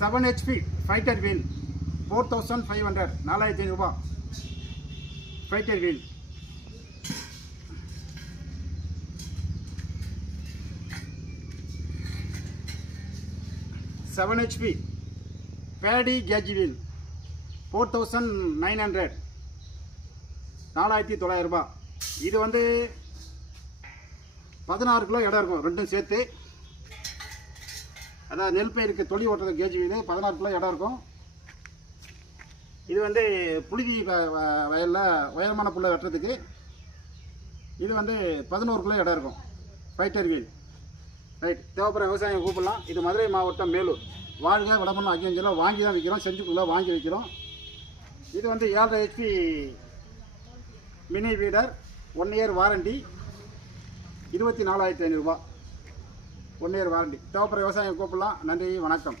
7 HP fighter wheel 4500 4500 ரூபாய் fighter wheel. Seven HP paddy gauge wheel 4900 4900 ரூபாய். இது வந்து 16 கிலோ இடம் இருக்கும் ரெண்டும் சேர்த்து. அதாவது நெல் பயிருக்கு தொழி ஓட்டுறது கேஜ் வீடு 16 கிலோ இடம் இருக்கும். இது வந்து புழுதி வயலில் உயரமான புல்லை வெட்டுறதுக்கு இது வந்து 11 கிலோ இடம் இருக்கும் ஃபைட்டர் வீல். ரைட், தேவைப்படுற விவசாயம் கூப்பிடலாம். இது மதுரை மாவட்டம் மேலூர். வாழ்க வடமண்ணம் அங்கேயும் வாங்கி தான் விற்கிறோம், செஞ்சுக்குள்ளே வாங்கி வைக்கிறோம். இது வந்து 7.5 HP மினி வீடர் 1 இயர் வாரண்டி 24,500 ரூபாய் 1 இயர் வாரண்டி. தேவைப்படுற விவசாயம் கூப்பிடலாம். நன்றி, வணக்கம்.